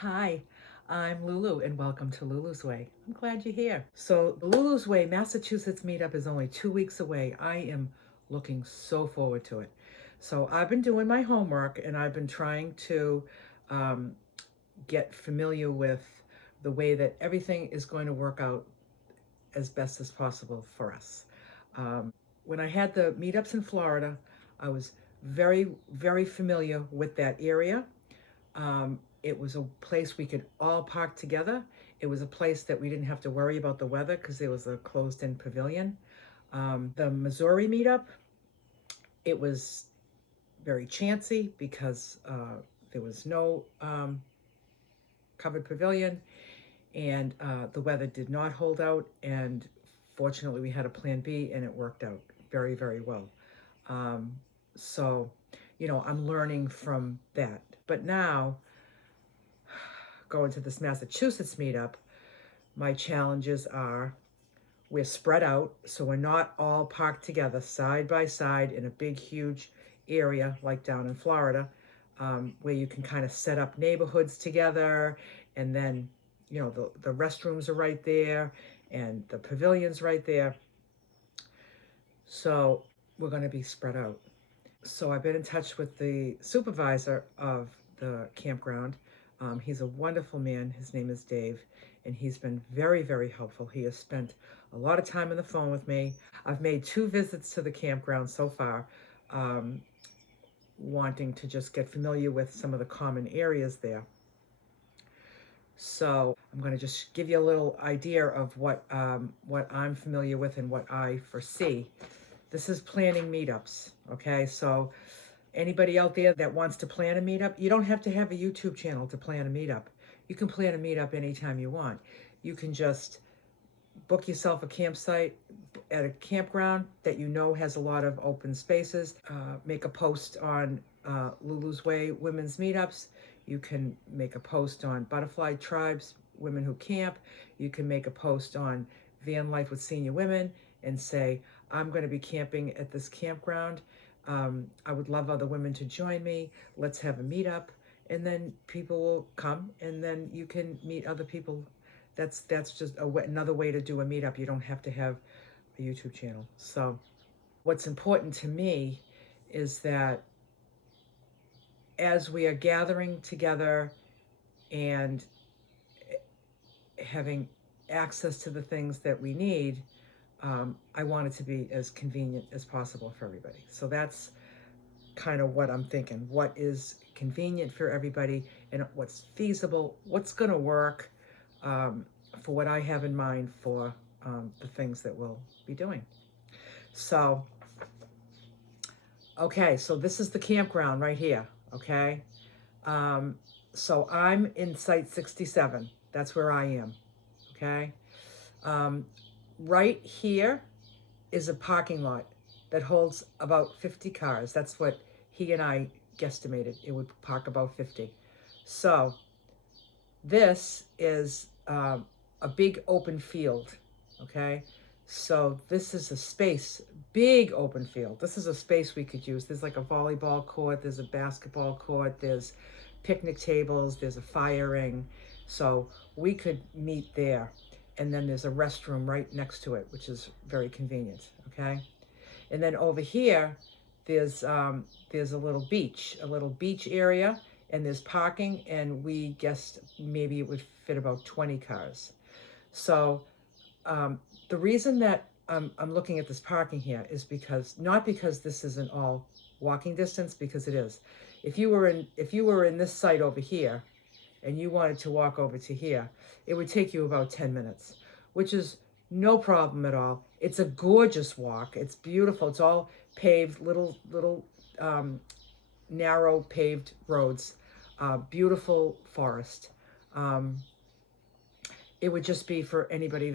Hi, I'm Lulu and welcome to Lulu's Way. I'm glad you're here. So, the Lulu's Way Massachusetts meetup is only 2 weeks away. I am looking so forward to it. So, I've been doing my homework and I've been trying to um, get familiar with the way that everything is going to work out as best as possible for us. When I had the meetups in Florida, I was very familiar with that area. It was a place we could all park together. It was a place that we didn't have to worry about the weather because there was a closed-in pavilion. The Missouri meetup, it was very chancy because there was no covered pavilion, and the weather did not hold out. And fortunately, we had a plan B, and it worked out very well. Um, so, I'm learning from that. But now, going to this Massachusetts meetup, my challenges are we're spread out, so we're not all parked together side by side in a big, huge area like down in Florida, where you can kind of set up neighborhoods together, and then the restrooms are right there, and the pavilion's right there. So we're going to be spread out. So I've been in touch with the supervisor of the campground. He's a wonderful man. His name is Dave, and he's been very helpful. He has spent a lot of time on the phone with me. I've made 2 visits to the campground so far, um, wanting to just get familiar with some of the common areas there. So I'm going to just give you a little idea of what I'm familiar with and what I foresee. This is planning meetups, okay? So anybody out there that wants to plan a meetup, you don't have to have a YouTube channel to plan a meetup. You can plan a meetup anytime you want. You can just book yourself a campsite at a campground that you know has a lot of open spaces. Make a post on Lulu's Way Women's Meetups. You can make a post on Butterfly Tribes, Women Who Camp. You can make a post on Vanlife with Senior Women and say, I'm going to be camping at this campground. I would love other women to join me. Let's have a meetup. And then people will come, and then you can meet other people. That's just another way to do a meetup. You don't have to have a YouTube channel. So what's important to me is that as we are gathering together and having access to the things that we need, I want it to be as convenient as possible for everybody. So that's kind of what I'm thinking. What is convenient for everybody and what's feasible, what's going to work for what I have in mind for the things that we'll be doing. So, okay, so this is the campground right here, okay? So I'm in Site 67. That's where I am, okay? Right here is a parking lot that holds about 50 cars. That's what he and I guesstimated. It would park about 50. So this is a big open field, okay? So this is a space, big open field. This is a space we could use. There's like a volleyball court, there's a basketball court, there's picnic tables, there's a fire ring. So we could meet there. And then there's a restroom right next to it, which is very convenient, okay? And then over here, there's a little beach area, and there's parking, and we guessed maybe it would fit about 20 cars. So the reason that I'm looking at this parking here is not because this isn't all walking distance, because it is. If you were in this site over here, and you wanted to walk over to here, it would take you about 10 minutes, which is no problem at all. It's a gorgeous walk. It's beautiful. It's all paved, little narrow paved roads, beautiful forest. It would just be for anybody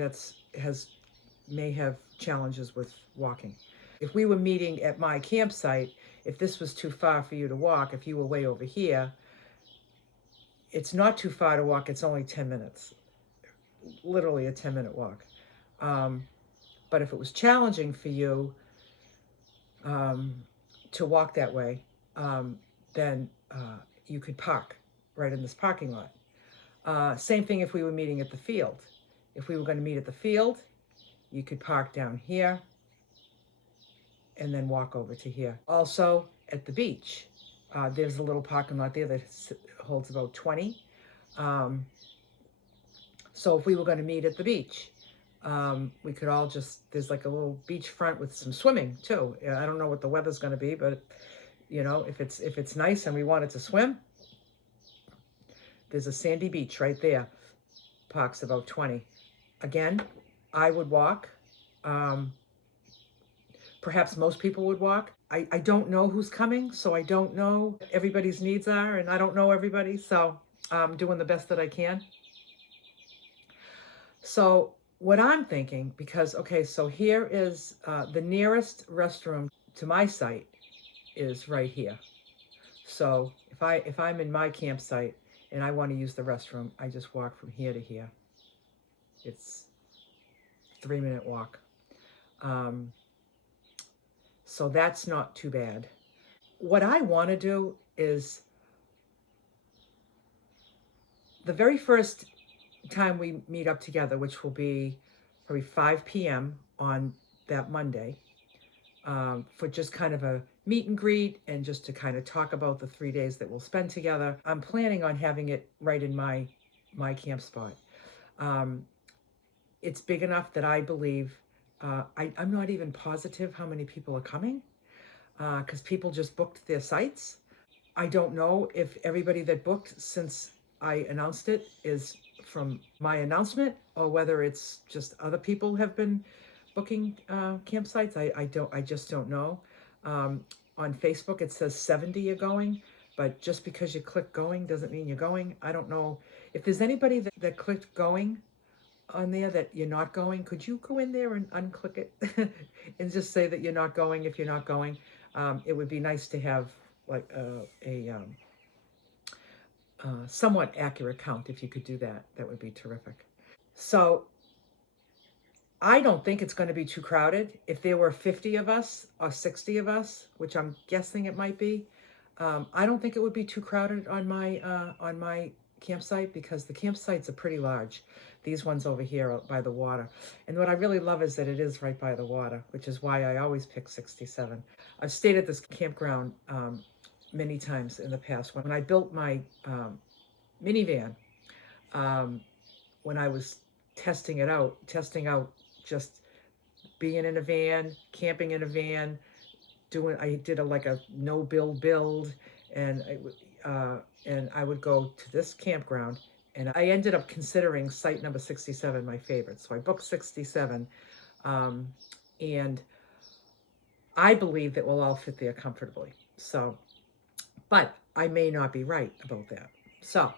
may have challenges with walking. If we were meeting at my campsite, if this was too far for you to walk, if you were way over here, it's not too far to walk. It's only 10 minutes, literally a 10-minute walk. But if it was challenging for you to walk that way, then you could park right in this parking lot. Same thing if we were meeting at the field. If we were going to meet at the field, you could park down here and then walk over to here. Also, at the beach, there's a little parking lot there that holds about 20. Um, so if we were going to meet at the beach, we could all there's like a little beach front with some swimming too. I don't know what the weather's going to be, but if it's nice and we wanted to swim, there's a sandy beach right there. Parks about 20. Again, I would walk. Perhaps most people would walk. I don't know who's coming, so I don't know what everybody's needs are, and I don't know everybody, so I'm doing the best that I can. So what I'm thinking, because, okay, so here is the nearest restroom to my site is right here. So if I'm in my campsite and I want to use the restroom, I just walk from here to here. It's a 3-minute walk. So that's not too bad. What I want to do is the very first time we meet up together, which will be probably 5 p.m. on that Monday, for just kind of a meet and greet and just to kind of talk about the 3 days that we'll spend together. I'm planning on having it right in my camp spot. It's big enough that I believe, I'm not even positive how many people are coming, because people just booked their sites. I don't know if everybody that booked since I announced it is from my announcement or whether it's just other people have been booking campsites. I just don't know. On Facebook it says 70 are going, but just because you click going doesn't mean you're going. I don't know if there's anybody that clicked going on there that you're not going. Could you go in there and unclick it and just say that you're not going if you're not going? It would be nice to have like a somewhat accurate count. If you could do that, that would be terrific. So I don't think it's going to be too crowded. If there were 50 of us or 60 of us, which I'm guessing it might be, I don't think it would be too crowded on my campsite, because the campsites are pretty large. These ones over here by the water. And what I really love is that it is right by the water, which is why I always pick 67. I've stayed at this campground many times in the past. When I built my minivan, when I was testing out just being in a van, camping in a van, I did a no-build build, and I would go to this campground, and I ended up considering site number 67 my favorite. So I booked 67, and I believe that we'll all fit there comfortably. So, but I may not be right about that. So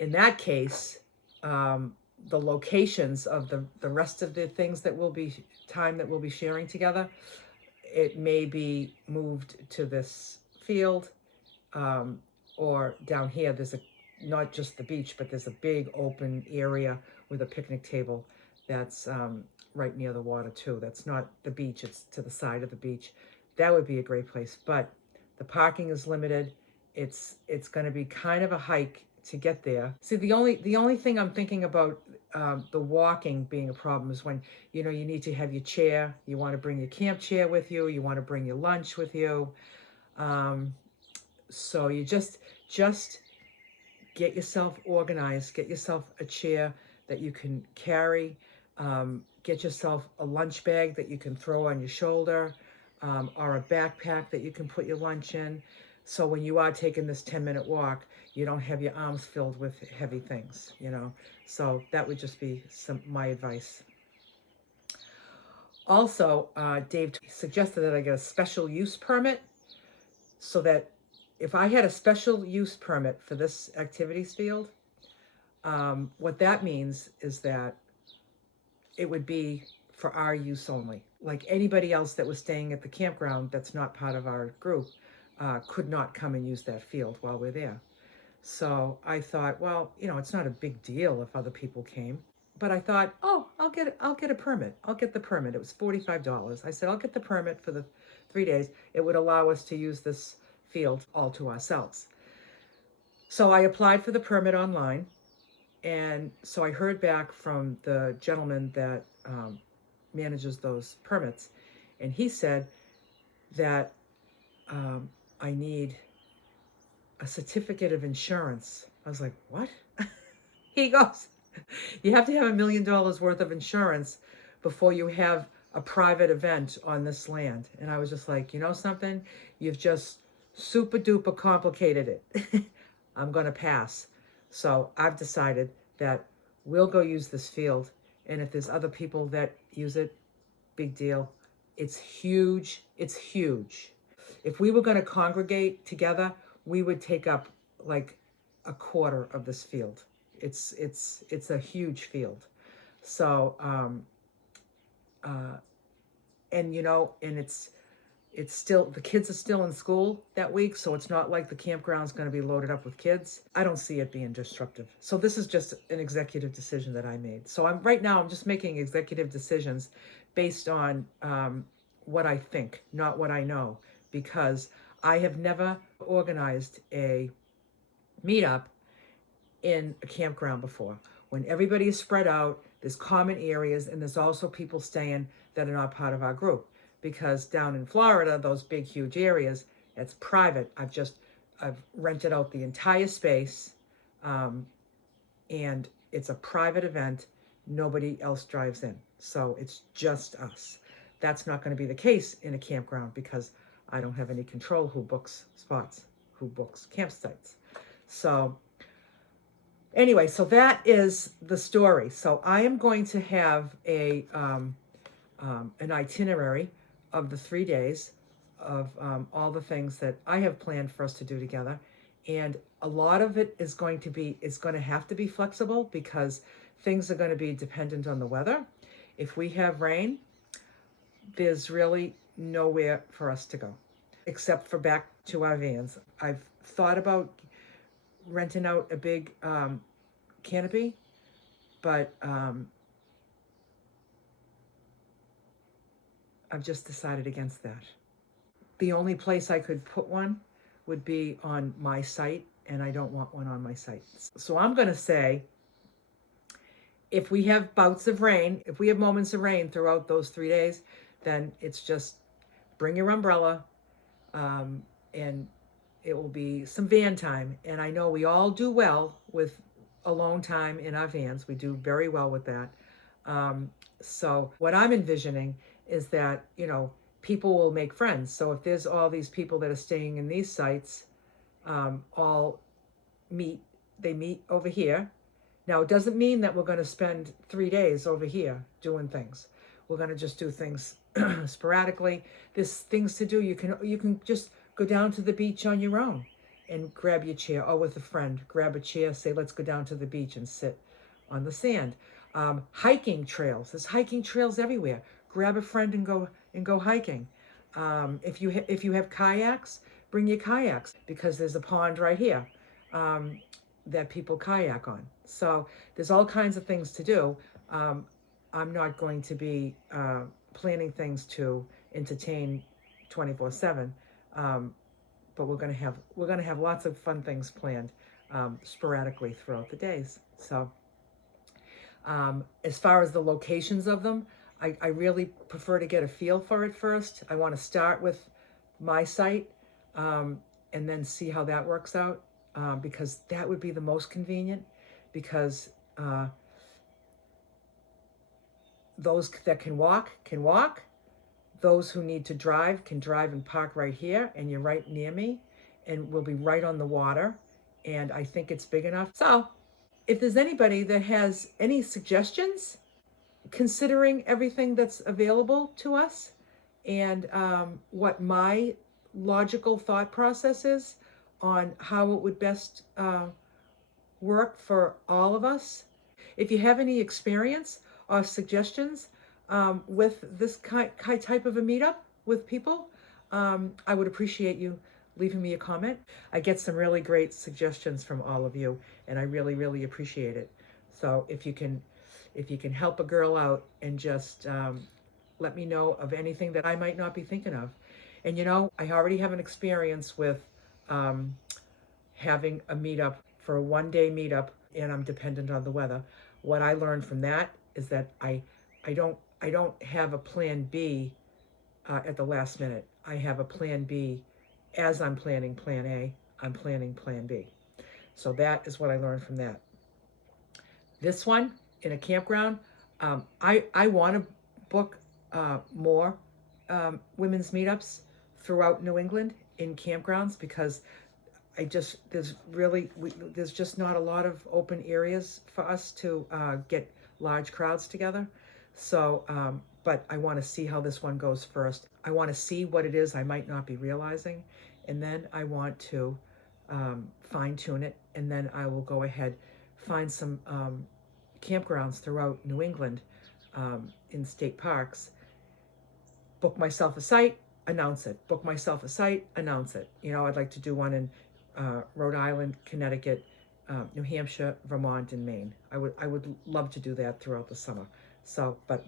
in that case, the locations of the rest of the things that we'll be sharing together, it may be moved to this field, or down here. There's not just the beach, but there's a big open area with a picnic table that's right near the water too. That's not the beach, it's to the side of the beach. That would be a great place, but the parking is limited. It's going to be kind of a hike to get there. See, the only thing I'm thinking about the walking being a problem is when you need to have your chair. You want to bring your camp chair with you. You want to bring your lunch with you. So you just get yourself organized. Get yourself a chair that you can carry. Get yourself a lunch bag that you can throw on your shoulder, or a backpack that you can put your lunch in. So when you are taking this 10-minute walk, you don't have your arms filled with heavy things, So that would just be my advice. Also, Dave suggested that I get a special use permit, so that if I had a special use permit for this activities field, what that means is that it would be for our use only. Like anybody else that was staying at the campground that's not part of our group could not come and use that field while we're there. So I thought, well, it's not a big deal if other people came. But I thought, oh, I'll get a permit. I'll get the permit. It was $45. I said, I'll get the permit for the 3 days. It would allow us to use this field all to ourselves. So I applied for the permit online, And so I heard back from the gentleman that manages those permits, and he said that I need a certificate of insurance. I was like, what? He goes, you have to have $1 million worth of insurance before you have a private event on this land. And I was just like, you know something? You've just super duper complicated it. I'm going to pass. So I've decided that we'll go use this field. And if there's other people that use it, big deal. It's huge. It's huge. If we were going to congregate together, we would take up like a quarter of this field. It's a huge field. So and you know, and it's still, the kids are still in school that week, so it's not like the campground's going to be loaded up with kids. I don't see it being disruptive. So this is just an executive decision that I made. So I'm just making executive decisions based on what I think, not what I know, because I have never organized a meetup in a campground before. When everybody is spread out, there's common areas, and there's also people staying that are not part of our group. Because down in Florida, those big, huge areas, it's private. I've rented out the entire space, and it's a private event. Nobody else drives in. So it's just us. That's not going to be the case in a campground because I don't have any control who books spots, who books campsites. So anyway, so that is the story. So I am going to have an itinerary of the 3 days of all the things that I have planned for us to do together. And a lot of it is going to have to be flexible because things are going to be dependent on the weather. If we have rain, there's really nowhere for us to go except for back to our vans. I've thought about renting out a big canopy, but I've just decided against that. The only place I could put one would be on my site, and I don't want one on my site. So I'm going to say, if we have bouts of rain, if we have moments of rain throughout those 3 days, then it's just bring your umbrella, and it will be some van time. And I know we all do well with alone time in our vans. We do very well with that. So what I'm envisioning is that, you know, people will make friends. So if there's all these people that are staying in these sites, all they meet over here. Now, it doesn't mean that we're going to spend 3 days over here doing things. We're going to just do things sporadically. There's things to do. You can just go down to the beach on your own and grab your chair, or with a friend, grab a chair, say, let's go down to the beach and sit on the sand. Hiking trails. There's hiking trails everywhere. Grab a friend and go hiking. If you have kayaks, bring your kayaks, because there's a pond right here that people kayak on. So there's all kinds of things to do. I'm not going to be planning things to entertain 24/7, but we're going to have lots of fun things planned sporadically throughout the days. So as far as the locations of them, I really prefer to get a feel for it first. I want to start with my site and then see how that works out, because that would be the most convenient, because those that can walk, those who need to drive can drive and park right here, and you're right near me, and we'll be right on the water, and I think it's big enough. So if there's anybody that has any suggestions, considering everything that's available to us and what my logical thought process is on how it would best work for all of us. If you have any experience or suggestions with this type of a meetup with people, I would appreciate you leaving me a comment. I get some really great suggestions from all of you, and I really, really appreciate it. So if you can help a girl out and just let me know of anything that I might not be thinking of. And you know, I already have an experience with having a meetup for a 1-day meetup and I'm dependent on the weather. What I learned from that is that I don't have a plan B at the last minute. I have a plan B as I'm planning plan A. I'm planning plan B. So that is what I learned from that. This one in a campground, I want to book more women's meetups throughout New England in campgrounds because there's just not a lot of open areas for us to get large crowds together. So, but I want to see how this one goes first. I want to see what it is I might not be realizing, and then I want to fine tune it, and then I will go ahead, find some campgrounds throughout New England in state parks, book myself a site, announce it. Book myself a site, announce it. You know, I'd like to do one in Rhode Island, Connecticut, New Hampshire, Vermont, and Maine. I would love to do that throughout the summer. So, but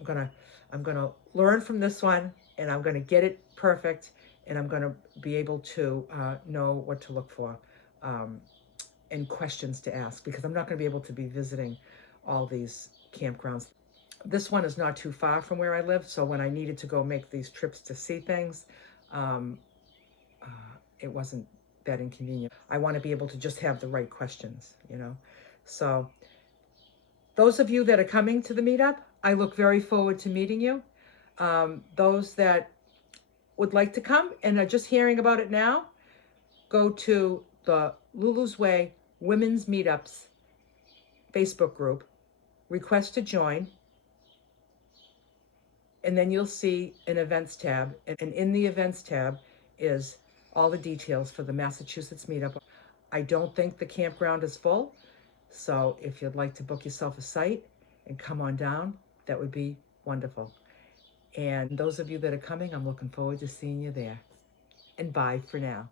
I'm gonna learn from this one, and I'm gonna get it perfect, and I'm gonna be able to know what to look for and questions to ask, because I'm not gonna be able to be visiting all these campgrounds. This one is not too far from where I live, so when I needed to go make these trips to see things, it wasn't that inconvenient. I want to be able to just have the right questions, you know. So those of you that are coming to the meetup, I look very forward to meeting you. Those that would like to come and are just hearing about it now, go to the Lulu's Way Women's Meetups Facebook group, request to join, and then you'll see an events tab. And in the events tab is all the details for the Massachusetts meetup. I don't think the campground is full, so if you'd like to book yourself a site and come on down, that would be wonderful. And those of you that are coming, I'm looking forward to seeing you there. And bye for now.